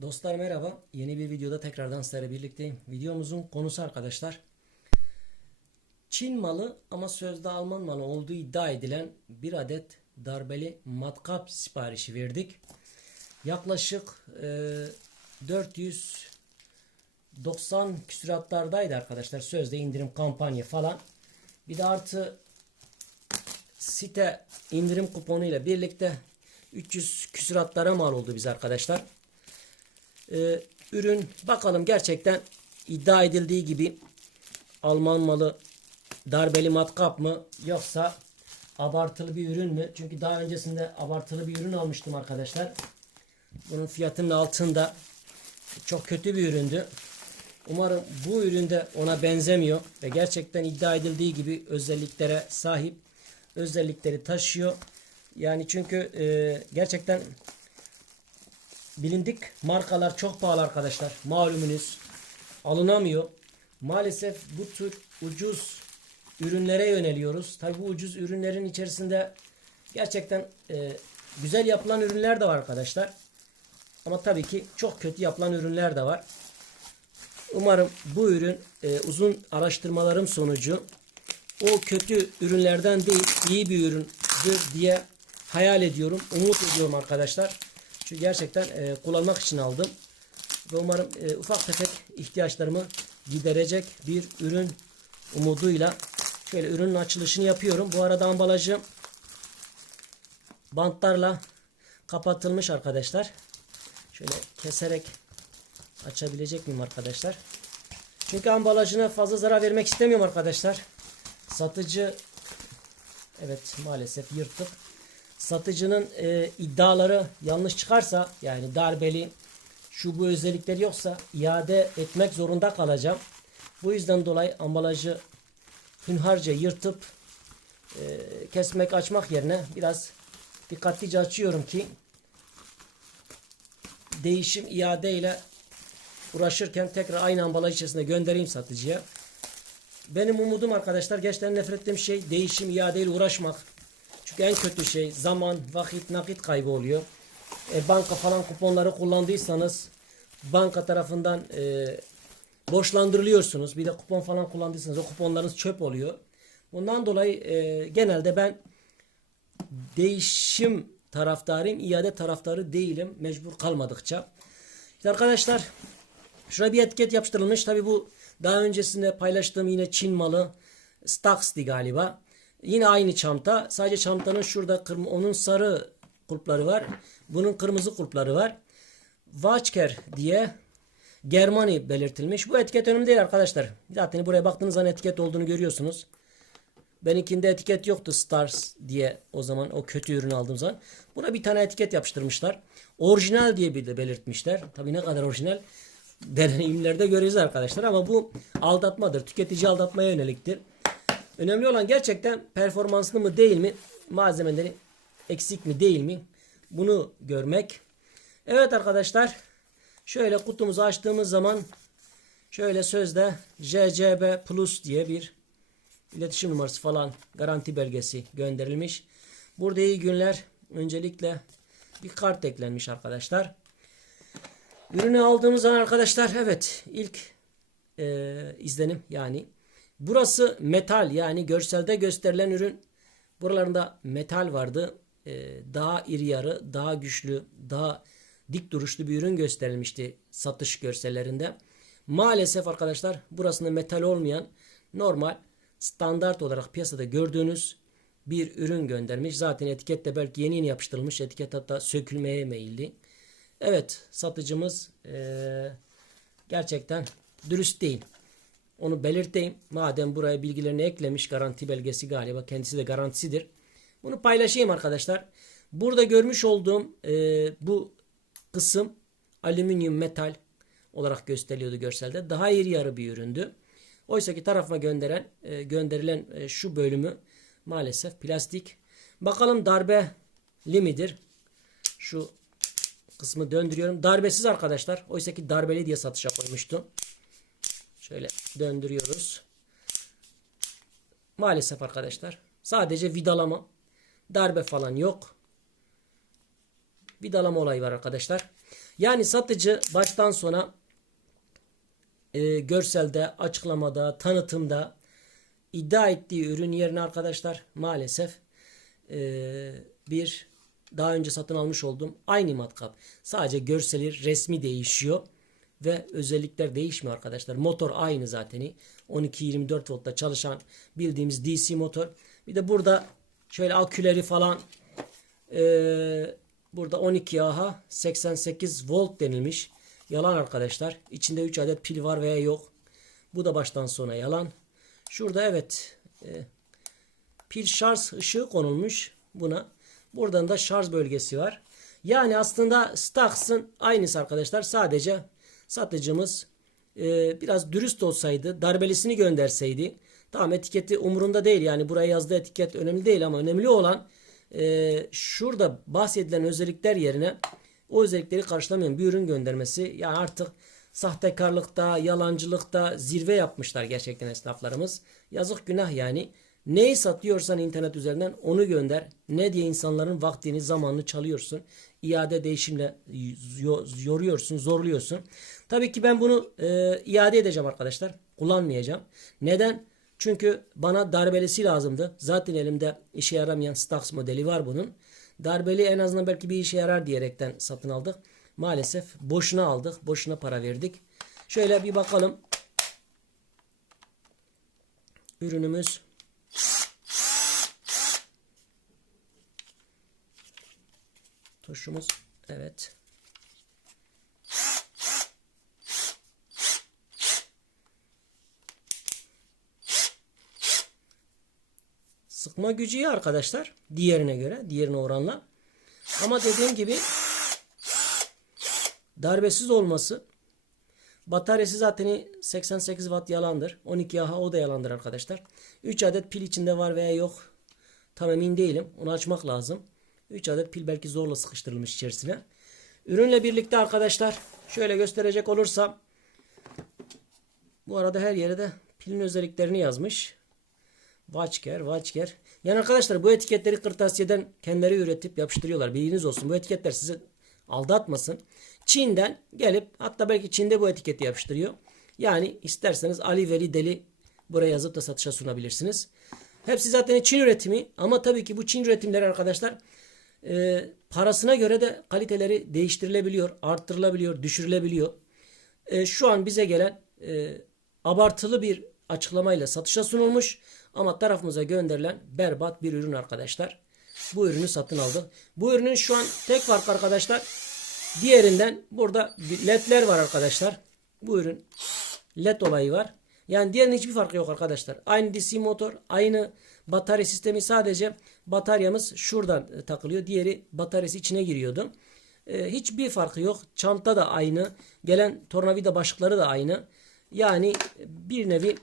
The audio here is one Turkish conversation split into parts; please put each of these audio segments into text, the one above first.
Dostlar merhaba. Yeni bir videoda tekrardan sizlerle birlikteyim. Videomuzun konusu arkadaşlar. Çin malı ama sözde Alman malı olduğu iddia edilen bir adet darbeli matkap siparişi verdik. Yaklaşık e, 490 küsuratlardaydı arkadaşlar. Sözde indirim kampanya falan. Bir de artı site indirim kuponu ile birlikte 300 küsuratlara mal oldu biz arkadaşlar. Ee, ürün bakalım gerçekten iddia edildiği gibi Alman malı darbeli matkap mı yoksa abartılı bir ürün mü? Çünkü daha öncesinde abartılı bir ürün almıştım arkadaşlar. Bunun fiyatının altında çok kötü bir üründü. Umarım bu üründe ona benzemiyor ve gerçekten iddia edildiği gibi özelliklere sahip özellikleri taşıyor. Yani çünkü e, gerçekten bilindik markalar çok pahalı arkadaşlar. Malumunuz alınamıyor. Maalesef bu tür ucuz ürünlere yöneliyoruz. Tabi bu ucuz ürünlerin içerisinde gerçekten e, güzel yapılan ürünler de var arkadaşlar. Ama tabii ki çok kötü yapılan ürünler de var. Umarım bu ürün e, uzun araştırmalarım sonucu o kötü ürünlerden değil iyi bir üründür diye hayal ediyorum. Umut ediyorum arkadaşlar. Çünkü gerçekten e, kullanmak için aldım. Ve umarım e, ufak tefek ihtiyaçlarımı giderecek bir ürün umuduyla şöyle ürünün açılışını yapıyorum. Bu arada ambalajı bantlarla kapatılmış arkadaşlar. Şöyle keserek açabilecek miyim arkadaşlar? Çünkü ambalajına fazla zarar vermek istemiyorum arkadaşlar. Satıcı evet maalesef yırttık. Satıcının e, iddiaları yanlış çıkarsa yani darbeli şu bu özellikleri yoksa iade etmek zorunda kalacağım. Bu yüzden dolayı ambalajı hünharca yırtıp e, kesmek açmak yerine biraz dikkatlice açıyorum ki değişim iade ile uğraşırken tekrar aynı ambalaj içerisinde göndereyim satıcıya. Benim umudum arkadaşlar gerçekten nefret ettiğim şey değişim iade ile uğraşmak. En kötü şey zaman, vakit, nakit kaybı oluyor. E, banka falan kuponları kullandıysanız banka tarafından e, borçlandırılıyorsunuz. Bir de kupon falan kullandıysanız o kuponlarınız çöp oluyor. Bundan dolayı e, genelde ben değişim taraftarıyım, iade taraftarı değilim mecbur kalmadıkça. İşte arkadaşlar şuraya bir etiket yapıştırılmış. Tabi bu daha öncesinde paylaştığım yine Çin malı Stax'ti galiba. Yine aynı çanta. Sadece çantanın şurada kırmızı, onun sarı kulpları var. Bunun kırmızı kulpları var. Watchker diye Germani belirtilmiş. Bu etiket önümde değil arkadaşlar. Zaten buraya baktığınız zaman etiket olduğunu görüyorsunuz. Benimkinde etiket yoktu Stars diye o zaman o kötü ürünü aldığım zaman. Buna bir tane etiket yapıştırmışlar. Orijinal diye bir de belirtmişler. Tabii ne kadar orijinal deneyimlerde göreceğiz arkadaşlar ama bu aldatmadır. Tüketici aldatmaya yöneliktir. Önemli olan gerçekten performanslı mı değil mi? Malzemeleri eksik mi değil mi? Bunu görmek. Evet arkadaşlar. Şöyle kutumuzu açtığımız zaman şöyle sözde JCB Plus diye bir iletişim numarası falan garanti belgesi gönderilmiş. Burada iyi günler. Öncelikle bir kart eklenmiş arkadaşlar. Ürünü aldığımız zaman arkadaşlar evet ilk e, izlenim yani burası metal yani görselde gösterilen ürün buralarında metal vardı. E, daha iri yarı, daha güçlü, daha dik duruşlu bir ürün gösterilmişti satış görsellerinde. Maalesef arkadaşlar burasında metal olmayan normal standart olarak piyasada gördüğünüz bir ürün göndermiş. Zaten etikette belki yeni yeni yapıştırılmış. Etiket hatta sökülmeye meyilli. Evet satıcımız ee, gerçekten dürüst değil. Onu belirteyim. Madem buraya bilgilerini eklemiş garanti belgesi galiba kendisi de garantisidir. Bunu paylaşayım arkadaşlar. Burada görmüş olduğum e, bu kısım alüminyum metal olarak gösteriliyordu görselde. Daha iri yarı bir üründü. Oysa ki tarafıma gönderen, e, gönderilen e, şu bölümü maalesef plastik. Bakalım darbeli midir? Şu kısmı döndürüyorum. Darbesiz arkadaşlar. Oysa ki darbeli diye satışa koymuştum. Şöyle döndürüyoruz. Maalesef arkadaşlar. Sadece vidalama. Darbe falan yok. vidalama olayı var arkadaşlar. Yani satıcı baştan sona e, görselde, açıklamada, tanıtımda iddia ettiği ürün yerine arkadaşlar maalesef e, bir daha önce satın almış olduğum aynı matkap. Sadece görseli, resmi değişiyor ve özellikler değişmiyor arkadaşlar. Motor aynı zaten. 12-24 voltta çalışan bildiğimiz DC motor. Bir de burada şöyle aküleri falan e, burada 12 aha 88 volt denilmiş. Yalan arkadaşlar. İçinde 3 adet pil var veya yok. Bu da baştan sona yalan. Şurada evet e, pil şarj ışığı konulmuş buna. Buradan da şarj bölgesi var. Yani aslında Stax'ın aynısı arkadaşlar. Sadece satıcımız e, biraz dürüst olsaydı, darbelisini gönderseydi. Tamam etiketi umurunda değil. Yani buraya yazdığı etiket önemli değil ama önemli olan e, şurada bahsedilen özellikler yerine o özellikleri karşılamayan bir ürün göndermesi. Yani artık sahtekarlıkta, yalancılıkta zirve yapmışlar gerçekten esnaflarımız. Yazık günah yani. Neyi satıyorsan internet üzerinden onu gönder. Ne diye insanların vaktini, zamanını çalıyorsun. İade değişimle yoruyorsun, zorluyorsun. Tabii ki ben bunu e, iade edeceğim arkadaşlar. Kullanmayacağım. Neden? Çünkü bana darbelisi lazımdı. Zaten elimde işe yaramayan Stax modeli var bunun. Darbeli en azından belki bir işe yarar diyerekten satın aldık. Maalesef boşuna aldık. Boşuna para verdik. Şöyle bir bakalım. Ürünümüz Tuşumuz evet. Sıkma gücü arkadaşlar. Diğerine göre. Diğerine oranla. Ama dediğim gibi darbesiz olması bataryası zaten 88 watt yalandır. 12 aha o da yalandır arkadaşlar. 3 adet pil içinde var veya yok. Tam emin değilim. Onu açmak lazım. 3 adet pil belki zorla sıkıştırılmış içerisine. Ürünle birlikte arkadaşlar şöyle gösterecek olursam bu arada her yere de pilin özelliklerini yazmış. Watchcare, Watchcare. Yani arkadaşlar bu etiketleri kırtasiyeden kendileri üretip yapıştırıyorlar. Bilginiz olsun. Bu etiketler sizi aldatmasın. Çin'den gelip hatta belki Çin'de bu etiketi yapıştırıyor. Yani isterseniz Ali Veli Deli buraya yazıp da satışa sunabilirsiniz. Hepsi zaten Çin üretimi ama tabii ki bu Çin üretimleri arkadaşlar e, parasına göre de kaliteleri değiştirilebiliyor, arttırılabiliyor, düşürülebiliyor. E, şu an bize gelen e, abartılı bir açıklamayla satışa sunulmuş ama tarafımıza gönderilen berbat bir ürün arkadaşlar. Bu ürünü satın aldık. Bu ürünün şu an tek fark arkadaşlar diğerinden burada ledler var arkadaşlar. Bu ürün led olayı var. Yani diğerinin hiçbir farkı yok arkadaşlar. Aynı DC motor, aynı batarya sistemi sadece bataryamız şuradan e, takılıyor. Diğeri bataryası içine giriyordu. Ee, hiçbir farkı yok. Çanta da aynı. Gelen tornavida başlıkları da aynı. Yani bir nevi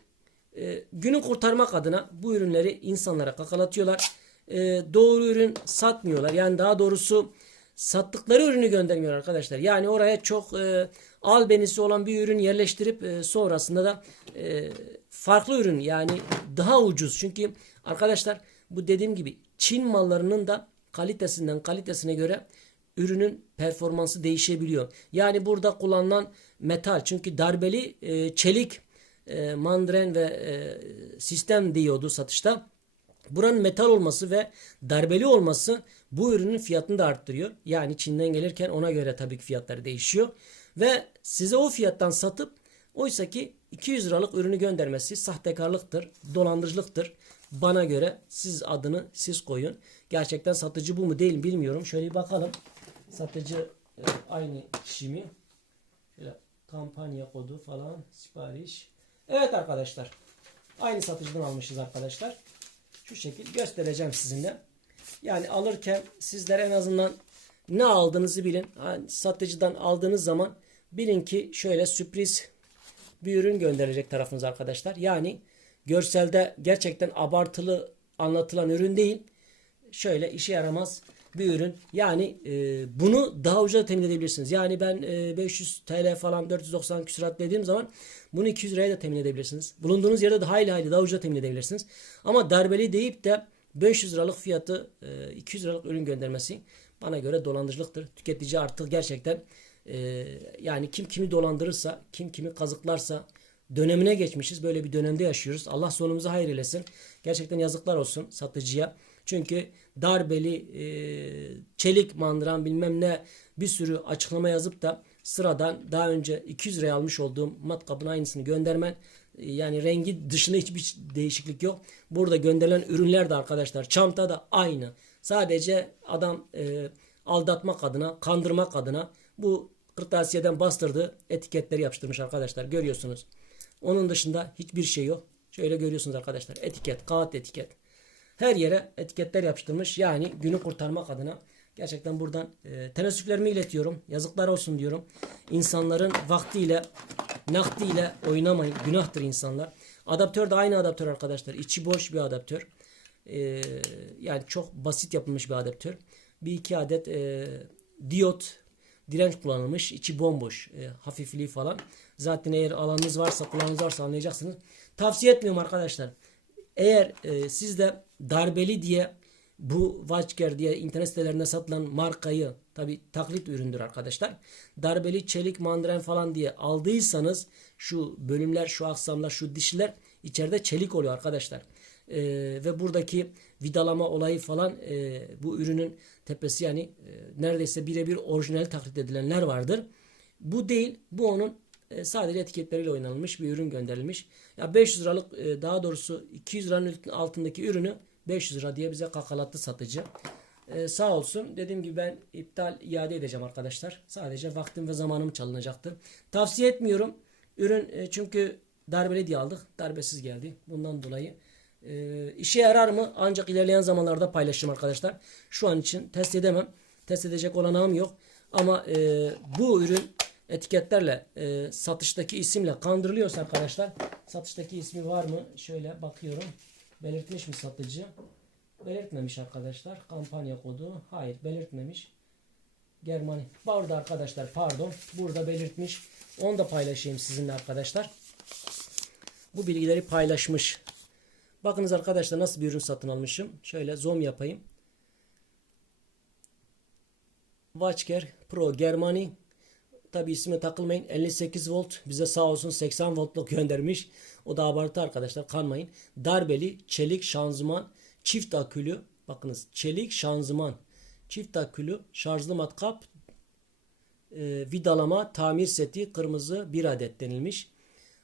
e, günü kurtarmak adına bu ürünleri insanlara kakalatıyorlar. E, doğru ürün satmıyorlar. Yani daha doğrusu sattıkları ürünü göndermiyor arkadaşlar. Yani oraya çok e, albenisi olan bir ürün yerleştirip e, sonrasında da e, farklı ürün yani daha ucuz. Çünkü arkadaşlar bu dediğim gibi Çin mallarının da kalitesinden kalitesine göre ürünün performansı değişebiliyor. Yani burada kullanılan metal çünkü darbeli e, çelik e, mandren ve e, sistem diyordu satışta. Buranın metal olması ve darbeli olması bu ürünün fiyatını da arttırıyor. Yani Çin'den gelirken ona göre tabii ki fiyatları değişiyor. Ve size o fiyattan satıp oysa ki 200 liralık ürünü göndermesi sahtekarlıktır, dolandırıcılıktır. Bana göre siz adını siz koyun. Gerçekten satıcı bu mu değil mi bilmiyorum. Şöyle bir bakalım. Satıcı e, aynı kişi mi? Şöyle kampanya kodu falan sipariş. Evet arkadaşlar. Aynı satıcıdan almışız arkadaşlar. Şu şekil göstereceğim sizinle. Yani alırken sizler en azından ne aldığınızı bilin. Yani satıcıdan aldığınız zaman bilin ki şöyle sürpriz bir ürün gönderecek tarafınız arkadaşlar. Yani görselde gerçekten abartılı anlatılan ürün değil. Şöyle işe yaramaz bir ürün. Yani e, bunu daha ucuza temin edebilirsiniz. Yani ben e, 500 TL falan 490 küsurat dediğim zaman bunu 200 liraya da temin edebilirsiniz. Bulunduğunuz yerde de hayli hayli daha ucuza temin edebilirsiniz. Ama darbeli deyip de 500 liralık fiyatı 200 e, liralık ürün göndermesi bana göre dolandırıcılıktır. Tüketici artık gerçekten e, yani kim kimi dolandırırsa, kim kimi kazıklarsa dönemine geçmişiz. Böyle bir dönemde yaşıyoruz. Allah sonumuzu hayır eylesin. Gerçekten yazıklar olsun satıcıya. Çünkü darbeli, e, çelik mandıran bilmem ne bir sürü açıklama yazıp da sıradan daha önce 200 liraya almış olduğum matkabın aynısını göndermen e, yani rengi dışında hiçbir değişiklik yok. Burada gönderilen ürünler de arkadaşlar çanta da aynı. Sadece adam e, aldatmak adına, kandırmak adına bu kırtasiyeden bastırdığı etiketleri yapıştırmış arkadaşlar. Görüyorsunuz. Onun dışında hiçbir şey yok. Şöyle görüyorsunuz arkadaşlar. Etiket, kağıt etiket. Her yere etiketler yapıştırmış. Yani günü kurtarmak adına gerçekten buradan e, teessüflerimi iletiyorum. Yazıklar olsun diyorum. İnsanların vaktiyle, nakdiyle oynamayın. Günahtır insanlar. Adaptör de aynı adaptör arkadaşlar. İçi boş bir adaptör. E, yani çok basit yapılmış bir adaptör. Bir iki adet e, diyot direnç kullanılmış. İçi bomboş. E, hafifliği falan. Zaten eğer alanınız varsa, kulağınız varsa anlayacaksınız. Tavsiye etmiyorum arkadaşlar. Eğer e, siz de darbeli diye bu Watchgear diye internet sitelerinde satılan markayı tabi taklit üründür arkadaşlar. Darbeli çelik mandren falan diye aldıysanız şu bölümler, şu aksamlar, şu dişler içeride çelik oluyor arkadaşlar. E, ve buradaki vidalama olayı falan e, bu ürünün tepesi yani e, neredeyse birebir orijinal taklit edilenler vardır. Bu değil. Bu onun e, sadece etiketleriyle oynanılmış bir ürün gönderilmiş. Ya 500 liralık e, daha doğrusu 200 liranın altındaki ürünü 500 lira diye bize kakalattı satıcı. E, sağ olsun. Dediğim gibi ben iptal iade edeceğim arkadaşlar. Sadece vaktim ve zamanım çalınacaktı. Tavsiye etmiyorum. Ürün çünkü darbeli diye aldık. Darbesiz geldi. Bundan dolayı işe yarar mı? Ancak ilerleyen zamanlarda paylaşacağım arkadaşlar. Şu an için test edemem. Test edecek olanağım yok. Ama e, bu ürün etiketlerle e, satıştaki isimle kandırılıyorsa arkadaşlar satıştaki ismi var mı? Şöyle bakıyorum. Belirtmiş mi satıcı? Belirtmemiş arkadaşlar. Kampanya kodu. Hayır belirtmemiş. Germani. Burada arkadaşlar pardon. Burada belirtmiş. Onu da paylaşayım sizinle arkadaşlar. Bu bilgileri paylaşmış. Bakınız arkadaşlar nasıl bir ürün satın almışım. Şöyle zoom yapayım. Watchgear Pro Germani Tabi isme takılmayın. 58 volt bize sağ olsun 80 voltluk göndermiş. O da abartı arkadaşlar kanmayın. Darbeli çelik şanzıman çift akülü. Bakınız çelik şanzıman çift akülü şarjlı matkap e, vidalama tamir seti kırmızı bir adet denilmiş.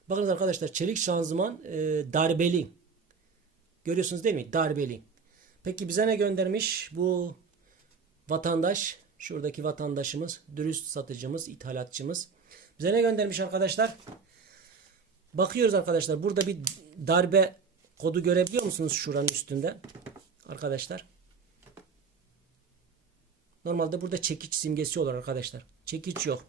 Bakınız arkadaşlar çelik şanzıman e, darbeli. Görüyorsunuz değil mi? Darbeli. Peki bize ne göndermiş bu vatandaş? Şuradaki vatandaşımız, dürüst satıcımız, ithalatçımız. Bize ne göndermiş arkadaşlar? Bakıyoruz arkadaşlar. Burada bir darbe kodu görebiliyor musunuz şuranın üstünde? Arkadaşlar. Normalde burada çekiç simgesi olur arkadaşlar. Çekiç yok.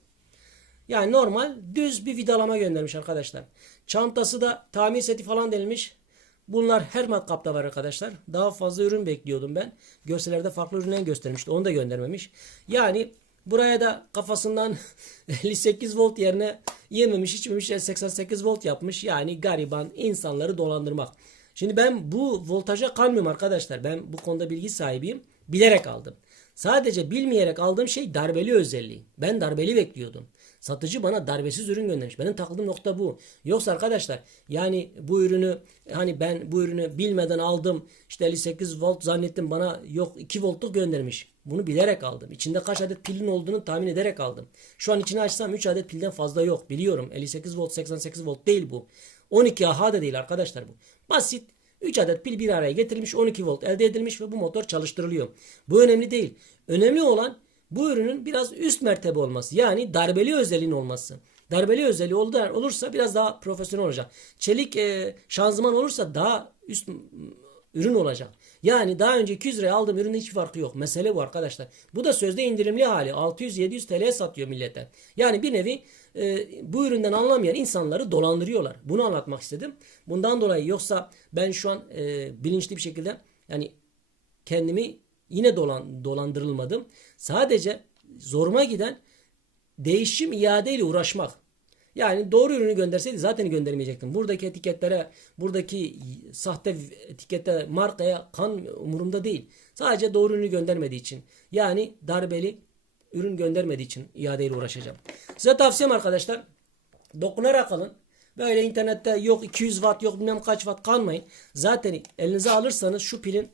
Yani normal düz bir vidalama göndermiş arkadaşlar. Çantası da tamir seti falan denilmiş. Bunlar her matkapta var arkadaşlar. Daha fazla ürün bekliyordum ben. Görsellerde farklı ürünler göstermişti. Onu da göndermemiş. Yani buraya da kafasından 58 volt yerine yememiş içmemiş 88 volt yapmış. Yani gariban insanları dolandırmak. Şimdi ben bu voltaja kalmıyorum arkadaşlar. Ben bu konuda bilgi sahibiyim. Bilerek aldım. Sadece bilmeyerek aldığım şey darbeli özelliği. Ben darbeli bekliyordum. Satıcı bana darbesiz ürün göndermiş. Benim takıldığım nokta bu. Yoksa arkadaşlar yani bu ürünü hani ben bu ürünü bilmeden aldım. İşte 58 volt zannettim bana yok 2 voltluk göndermiş. Bunu bilerek aldım. İçinde kaç adet pilin olduğunu tahmin ederek aldım. Şu an içini açsam 3 adet pilden fazla yok. Biliyorum 58 volt 88 volt değil bu. 12 aha da değil arkadaşlar bu. Basit 3 adet pil bir araya getirilmiş 12 volt elde edilmiş ve bu motor çalıştırılıyor. Bu önemli değil. Önemli olan bu ürünün biraz üst mertebe olması. Yani darbeli özelliğin olması. Darbeli özelliği olursa biraz daha profesyonel olacak. Çelik e, şanzıman olursa daha üst ürün olacak. Yani daha önce 200 liraya aldığım ürünün hiçbir farkı yok. Mesele bu arkadaşlar. Bu da sözde indirimli hali. 600-700 TL'ye satıyor millete. Yani bir nevi e, bu üründen anlamayan insanları dolandırıyorlar. Bunu anlatmak istedim. Bundan dolayı yoksa ben şu an e, bilinçli bir şekilde yani kendimi yine dolan, dolandırılmadım. Sadece zoruma giden değişim iadeyle uğraşmak. Yani doğru ürünü gönderseydi zaten göndermeyecektim. Buradaki etiketlere, buradaki sahte etikete, markaya kan umurumda değil. Sadece doğru ürünü göndermediği için. Yani darbeli ürün göndermediği için iadeyle uğraşacağım. Size tavsiyem arkadaşlar dokunarak alın. Böyle internette yok 200 watt yok bilmem kaç watt kalmayın. Zaten elinize alırsanız şu pilin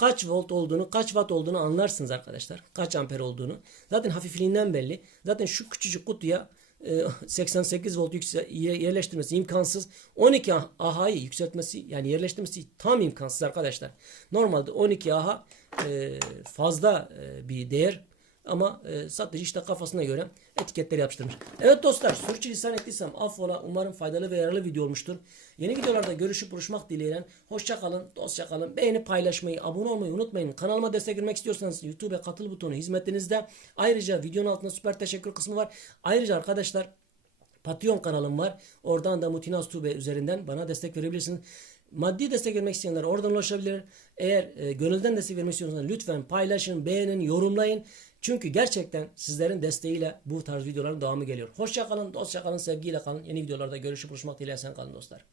kaç volt olduğunu, kaç watt olduğunu anlarsınız arkadaşlar. Kaç amper olduğunu. Zaten hafifliğinden belli. Zaten şu küçücük kutuya e, 88 volt yükse- yerleştirmesi imkansız. 12 AH'yı yükseltmesi yani yerleştirmesi tam imkansız arkadaşlar. Normalde 12 AH e, fazla e, bir değer ama e, satıcı işte kafasına göre etiketleri yapıştırmış. Evet dostlar sürçülisan ettiysem affola. Umarım faydalı ve yararlı video olmuştur. Yeni videolarda görüşüp buluşmak dileğiyle. Hoşça kalın, dostça kalın. Beğeni paylaşmayı, abone olmayı unutmayın. Kanalıma destek vermek istiyorsanız YouTube'a katıl butonu hizmetinizde. Ayrıca videonun altında süper teşekkür kısmı var. Ayrıca arkadaşlar Patreon kanalım var. Oradan da Mutinaz Tube üzerinden bana destek verebilirsiniz. Maddi destek vermek isteyenler oradan ulaşabilir. Eğer e, gönülden destek vermek istiyorsanız lütfen paylaşın, beğenin, yorumlayın. Çünkü gerçekten sizlerin desteğiyle bu tarz videoların devamı geliyor. Hoşça kalın, dostça kalın, sevgiyle kalın. Yeni videolarda görüşüp buluşmak dileğiyle sen kalın dostlar.